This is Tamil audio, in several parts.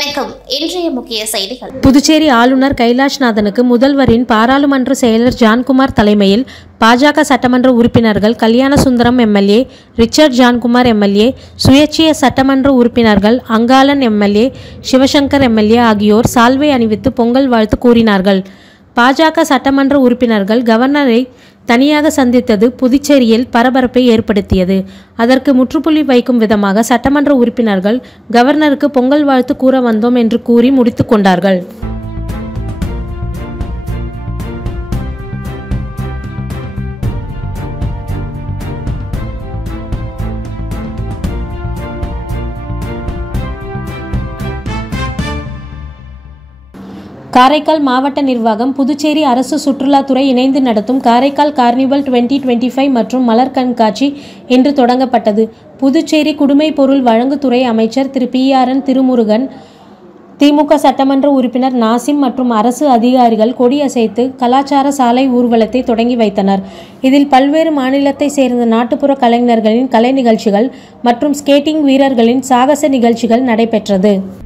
வணக்கம். இன்றைய முக்கிய செய்திகள். புதுச்சேரி ஆளுநர் கைலாஷ்நாதனுக்கு முதல்வரின் பாராளுமன்ற செயலர் ஜான்குமார் தலைமையில் பாஜக சட்டமன்ற உறுப்பினர்கள் Kalyanasundaram MLA, Richard Johnkumar MLA, சுயேட்சை சட்டமன்ற உறுப்பினர்கள் அங்காளன் எம்எல்ஏ, சிவசங்கர் எம்எல்ஏ ஆகியோர் சால்வை அணிவித்து பொங்கல் வாழ்த்து கூறினார்கள். பாஜக சட்டமன்ற உறுப்பினர்கள் கவர்னரை தனியாக சந்தித்தது புதுச்சேரியில் பரபரப்பை ஏற்படுத்தியது. அதற்கு முற்றுப்புள்ளி வைக்கும் விதமாக சட்டமன்ற உறுப்பினர்கள் கவர்னருக்கு பொங்கல் வாழ்த்து கூற வந்தோம் என்று கூறி முடித்து கொண்டார்கள். காரைக்கால் மாவட்ட நிர்வாகம், புதுச்சேரி அரசு சுற்றுலாத்துறை இணைந்து நடத்தும் காரைக்கால் கார்னிவல் 2025 மற்றும் மலர் கண்காட்சி இன்று தொடங்கப்பட்டது. புதுச்சேரி குடிமைப் பொருள் வழங்குதுறை அமைச்சர் திரு PRN திருமுருகன், திமுக சட்டமன்ற உறுப்பினர் நாசிம் மற்றும் அரசு அதிகாரிகள் கொடியசைத்து கலாச்சார சாலை ஊர்வலத்தை தொடங்கி வைத்தனர். இதில் பல்வேறு மாநிலத்தை சேர்ந்த நாட்டுப்புற கலைஞர்களின் கலை நிகழ்ச்சிகள் மற்றும் ஸ்கேட்டிங் வீரர்களின் சாகச நிகழ்ச்சிகள் நடைபெற்றது.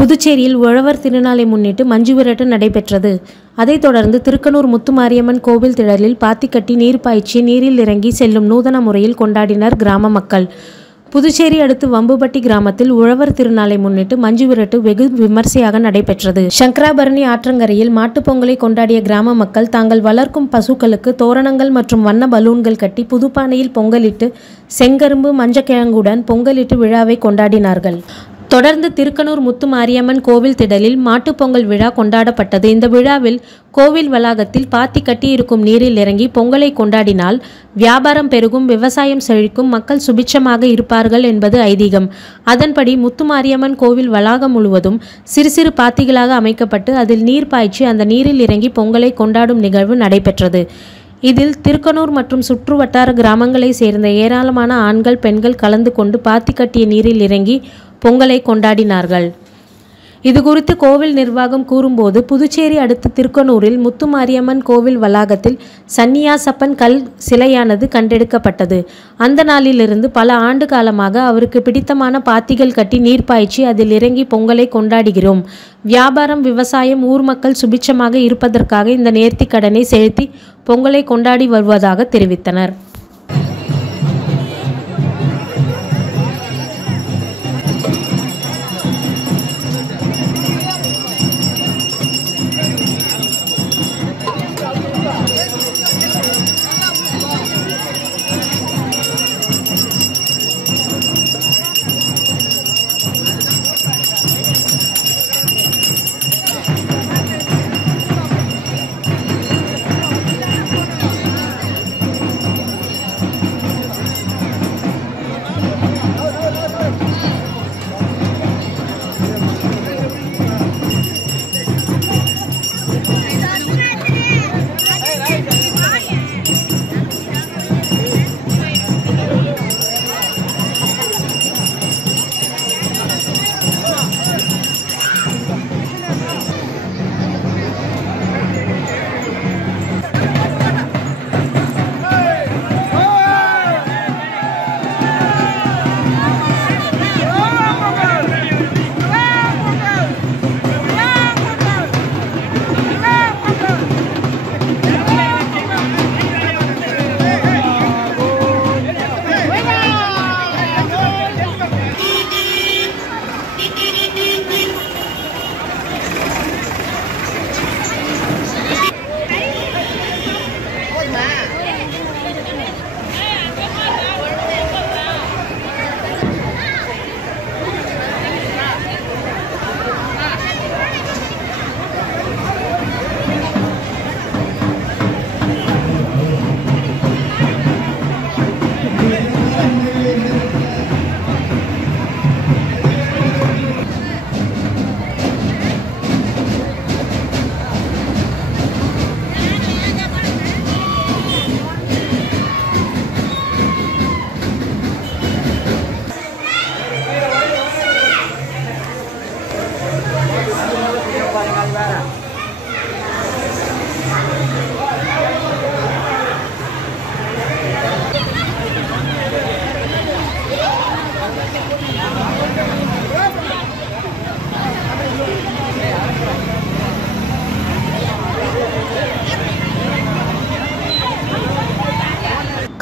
புதுச்சேரியில் உழவர் திருநாளை முன்னிட்டு மஞ்சு விரட்டு நடைபெற்றது. அதைத் தொடர்ந்து திருக்கனூர் முத்துமாரியம்மன் கோவில் திடலில் பாத்தி கட்டி நீர் பாய்ச்சி நீரில் இறங்கி செல்லும் நூதன முறையில் கொண்டாடினர் கிராம மக்கள். புதுச்சேரி அடுத்து வம்புப்பட்டி கிராமத்தில் உழவர் திருநாளை முன்னிட்டு மஞ்சு விரட்டு வெகு விமர்சையாக நடைபெற்றது. சங்கராபரணி ஆற்றங்கரையில் மாட்டுப் பொங்கலை கொண்டாடிய கிராம மக்கள் தாங்கள் வளர்க்கும் பசுக்களுக்கு தோரணங்கள் மற்றும் வண்ண பலூன்கள் கட்டி புதுப்பானையில் பொங்கலிட்டு செங்கரும்பு மஞ்சக்கிழங்குடன் பொங்கலிட்டு விழாவை கொண்டாடினார்கள். தொடர்ந்து திருக்கனூர் முத்துமாரியம்மன் கோவில் திடலில் மாட்டுப் பொங்கல் விழா கொண்டாடப்பட்டது. இந்த விழாவில் கோவில் வளாகத்தில் பாத்தி கட்டி இருக்கும் நீரில் இறங்கி பொங்கலை கொண்டாடினால் வியாபாரம் பெருகும், விவசாயம் செழிக்கும், மக்கள் சுபிட்சமாக இருப்பார்கள் என்பது ஐதீகம். அதன்படி முத்துமாரியம்மன் கோவில் வளாகம் முழுவதும் சிறு சிறு பாத்திகளாக அமைக்கப்பட்டு அதில் நீர் பாய்ச்சி அந்த நீரில் இறங்கி பொங்கலை கொண்டாடும் நிகழ்வு நடைபெற்றது. இதில் திருக்கனூர் மற்றும் சுற்று வட்டார கிராமங்களை சேர்ந்த ஏராளமான ஆண்கள், பெண்கள் கலந்து கொண்டு பாத்தி கட்டிய நீரில் இறங்கி பொங்கலை கொண்டாடினார்கள். இதுகுறித்து கோவில் நிர்வாகம் கூறும்போது, புதுச்சேரி அடுத்த திருக்கனூரில் முத்துமாரியம்மன் கோவில் வளாகத்தில் சன்னியாசப்பன் கல் சிலையானது கண்டெடுக்கப்பட்டது. அந்த நாளிலிருந்து பல ஆண்டு காலமாக அவருக்கு பிடித்தமான பாத்திகள் கட்டி நீர் பாய்ச்சி அதில் இறங்கி பொங்கலை கொண்டாடுகிறோம். வியாபாரம், விவசாயம், ஊர் மக்கள் சுபிட்சமாக இருப்பதற்காக இந்த நேர்த்திக் கடனை செலுத்தி பொங்கலை கொண்டாடி வருவதாக தெரிவித்தனர்.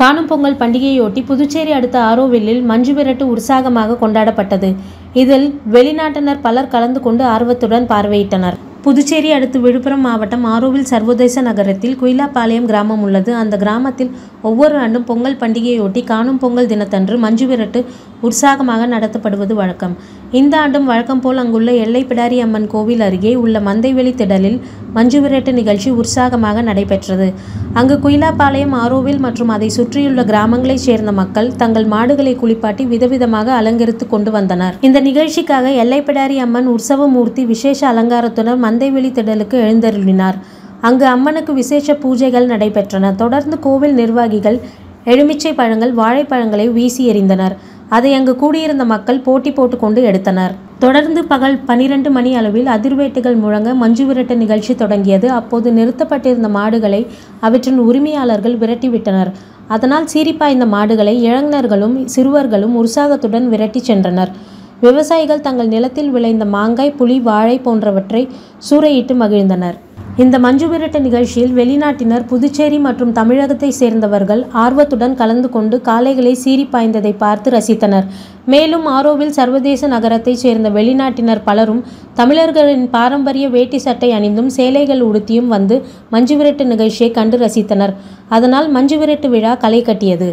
காணும் பொங்கல் பண்டிகையொட்டி புதுச்சேரி அடுத்த ஆரோவில்லில் மஞ்சு விரட்டு உற்சாகமாக கொண்டாடப்பட்டது. இதில் வெளிநாட்டினர் பலர் கலந்து கொண்டு ஆர்வத்துடன் பார்வையிட்டனர். புதுச்சேரி அடுத்து விழுப்புரம் மாவட்டம் ஆரோவில் சர்வதேச நகரத்தில் குயிலாப்பாளையம் கிராமம் உள்ளது. அந்த கிராமத்தில் ஒவ்வொரு ஆண்டும் பொங்கல் பண்டிகையொட்டி காணும் பொங்கல் தினத்தன்று மஞ்சு விரட்டு உற்சாகமாக நடத்தப்படுவது வழக்கம். இந்த ஆண்டும் வழக்கம் போல் அங்குள்ள எல்லை பிடாரி அம்மன் கோவில் அருகே உள்ள மந்தைவெளி திடலில் மஞ்சு விரட்டு நிகழ்ச்சி உற்சாகமாக நடைபெற்றது. அங்கு குயிலாப்பாளையம், ஆரோவில் மற்றும் அதை சுற்றியுள்ள கிராமங்களைச் சேர்ந்த மக்கள் தங்கள் மாடுகளை குளிப்பாட்டி விதவிதமாக அலங்கரித்து கொண்டு வந்தனர். இந்த நிகழ்ச்சிக்காக எல்லை பிடாரி அம்மன் உற்சவ மூர்த்தி விசேஷ அலங்காரத்துடன் மந்தைவெளி திடலுக்கு எழுந்தருளினார். அங்கு அம்மனுக்கு விசேஷ பூஜைகள் நடைபெற்றன. தொடர்ந்து கோவில் நிர்வாகிகள் எலுமிச்சை பழங்கள், வாழைப்பழங்களை வீசி எறிந்தனர். அதை அங்கு கூடியிருந்த மக்கள் போட்டி போட்டுக்கொண்டு எடுத்தனர். தொடர்ந்து பகல் 12 மணி அளவில் அதிர்வேட்டுகள் முழங்க மஞ்சு விரட்டு நிகழ்ச்சி தொடங்கியது. அப்போது நிறுத்தப்பட்டிருந்த மாடுகளை அவற்றின் உரிமையாளர்கள் விரட்டிவிட்டனர். அதனால் சீறிப்பாய்ந்த மாடுகளை இளைஞர்களும் சிறுவர்களும் உற்சாகத்துடன் விரட்டி சென்றனர். விவசாயிகள் தங்கள் நிலத்தில் விளைந்த மாங்காய், புளி, வாழை போன்றவற்றை சூறையிட்டு மகிழ்ந்தனர். இந்த மஞ்சு விரட்டு நிகழ்ச்சியில் வெளிநாட்டினர், புதுச்சேரி மற்றும் தமிழகத்தை சேர்ந்தவர்கள் ஆர்வத்துடன் கலந்து கொண்டு காளைகளை சீறி பாய்ந்ததை பார்த்து ரசித்தனர். மேலும் ஆரோவில் சர்வதேச நகரத்தைச் சேர்ந்த வெளிநாட்டினர் பலரும் தமிழர்களின் பாரம்பரிய வேட்டி சட்டை அணிந்தும் சேலைகள் உடுத்தியும் வந்து மஞ்சு விரட்டு நிகழ்ச்சியை கண்டு ரசித்தனர். அதனால் மஞ்சு விரட்டு விழா களை கட்டியது.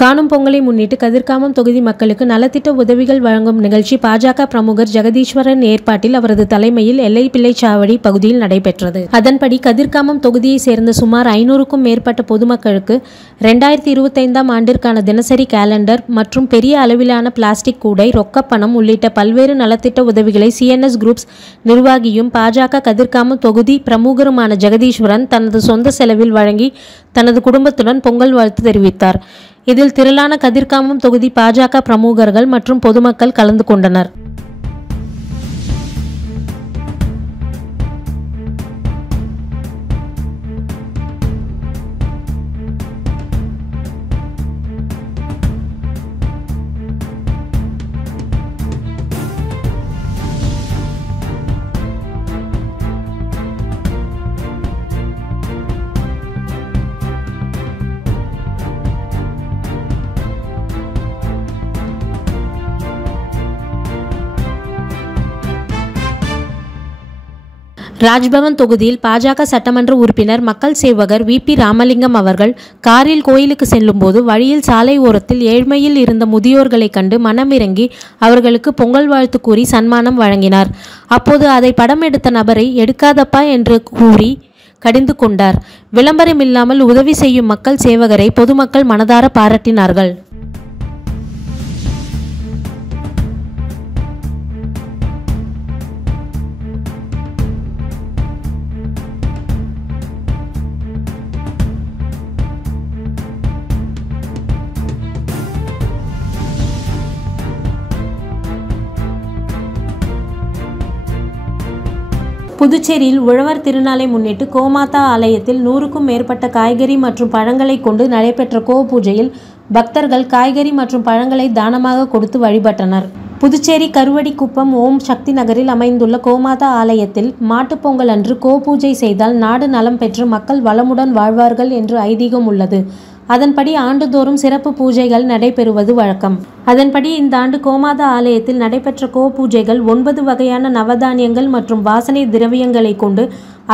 காணும் பொங்கலை முன்னிட்டு கதிர்காமம் தொகுதி மக்களுக்கு நலத்திட்ட உதவிகள் வழங்கும் நிகழ்ச்சி பாஜக பிரமுகர் ஜெகதீஸ்வரன் ஏற்பாட்டில் அவரது தலைமையில் எல்லை பிள்ளைச்சாவடி பகுதியில் நடைபெற்றது. அதன்படி கதிர்காமம் தொகுதியை சேர்ந்த சுமார் 500க்கும் மேற்பட்ட பொதுமக்களுக்கு 2025ஆம் ஆண்டிற்கான தினசரி கேலண்டர் மற்றும் பெரிய அளவிலான பிளாஸ்டிக் கூடை, ரொக்கப்பணம் உள்ளிட்ட பல்வேறு நலத்திட்ட உதவிகளை CNS குரூப்ஸ் நிர்வாகியும் பாஜக கதிர்காமம் தொகுதி பிரமுகருமான ஜெகதீஸ்வரன் தனது சொந்த செலவில் வழங்கி தனது குடும்பத்துடன் பொங்கல் வாழ்த்து தெரிவித்தார். இதில் திரளான கதிர்காமம் தொகுதி பாஜக பிரமுகர்கள் மற்றும் பொதுமக்கள் கலந்து கொண்டனர். ராஜ்பவன் தொகுதியில் பாஜக சட்டமன்ற உறுப்பினர் மக்கள் சேவகர் VP ராமலிங்கம் அவர்கள் காரில் கோயிலுக்கு செல்லும்போது வழியில் சாலை ஓரத்தில் ஏழ்மையில் இருந்த முதியோர்களை கண்டு மனமிறங்கி அவர்களுக்கு பொங்கல் வாழ்த்து கூறி சன்மானம் வழங்கினார். அப்போது அதை படம் எடுத்த நபரை எடுக்காதப்பா என்று கூறி கடிந்து கொண்டார். விளம்பரமில்லாமல் உதவி செய்யும் மக்கள் சேவகரை பொதுமக்கள் மனதார பாராட்டினார்கள். புதுச்சேரியில் உழவர் திருநாளை முன்னிட்டு கோமாதா ஆலயத்தில் 100க்கும் மேற்பட்ட காய்கறி மற்றும் பழங்களை கொண்டு நடைபெற்ற கோ பூஜையில் பக்தர்கள் காய்கறி மற்றும் பழங்களை தானமாக கொடுத்து வழிபட்டனர். புதுச்சேரி கருவடிக்குப்பம் ஓம் சக்தி நகரில் அமைந்துள்ள கோமாதா ஆலயத்தில் மாட்டுப்பொங்கல் அன்று கோ பூஜை செய்தால் நாடு நலம் பெற்று மக்கள் வளமுடன் வாழ்வார்கள் என்று ஐதீகம் உள்ளது. அதன்படி ஆண்டுதோறும் சிறப்பு பூஜைகள் நடைபெறுவது வழக்கம். அதன்படி இந்த ஆண்டு கோமாதா ஆலயத்தில் நடைபெற்ற கோ பூஜைகள் 9 வகையான நவதானியங்கள் மற்றும் வாசனை திரவியங்களை கொண்டு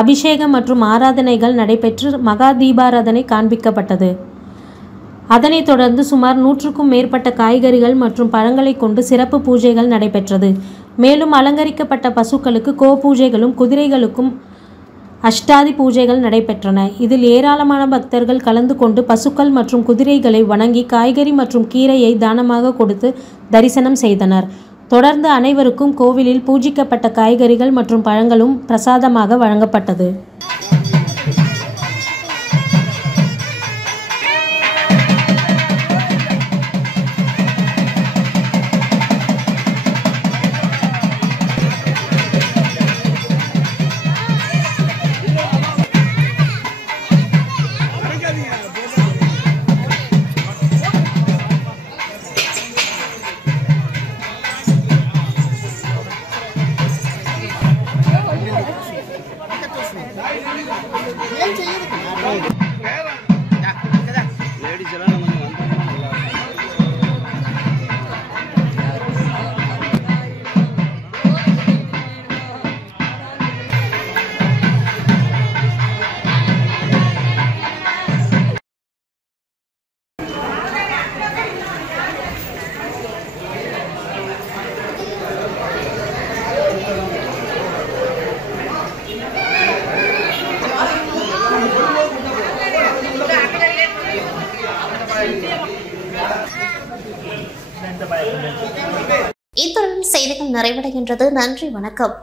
அபிஷேகம் மற்றும் ஆராதனைகள் நடைபெற்று மகா தீபாராதனை காண்பிக்கப்பட்டது. அதனைத் தொடர்ந்து சுமார் 100க்கும் மேற்பட்ட காய்கறிகள் மற்றும் பழங்களை கொண்டு சிறப்பு பூஜைகள் நடைபெற்றது. மேலும் அலங்கரிக்கப்பட்ட பசுக்களுக்கு கோ பூஜைகளும் குதிரைகளுக்கும் அஷ்டாதி பூஜைகள் நடைபெற்றன. இதில் ஏராளமான பக்தர்கள் கலந்து கொண்டு பசுக்கள் மற்றும் குதிரைகளை வணங்கி காய்கறி மற்றும் கீரையை தானமாக கொடுத்து தரிசனம் செய்தனர். தொடர்ந்து அனைவருக்கும் கோவிலில் பூஜிக்கப்பட்ட காய்கறிகள் மற்றும் பழங்களும் பிரசாதமாக வழங்கப்பட்டது. இத்துடன் செய்திகள் நிறைவடைகின்றது. நன்றி, வணக்கம்.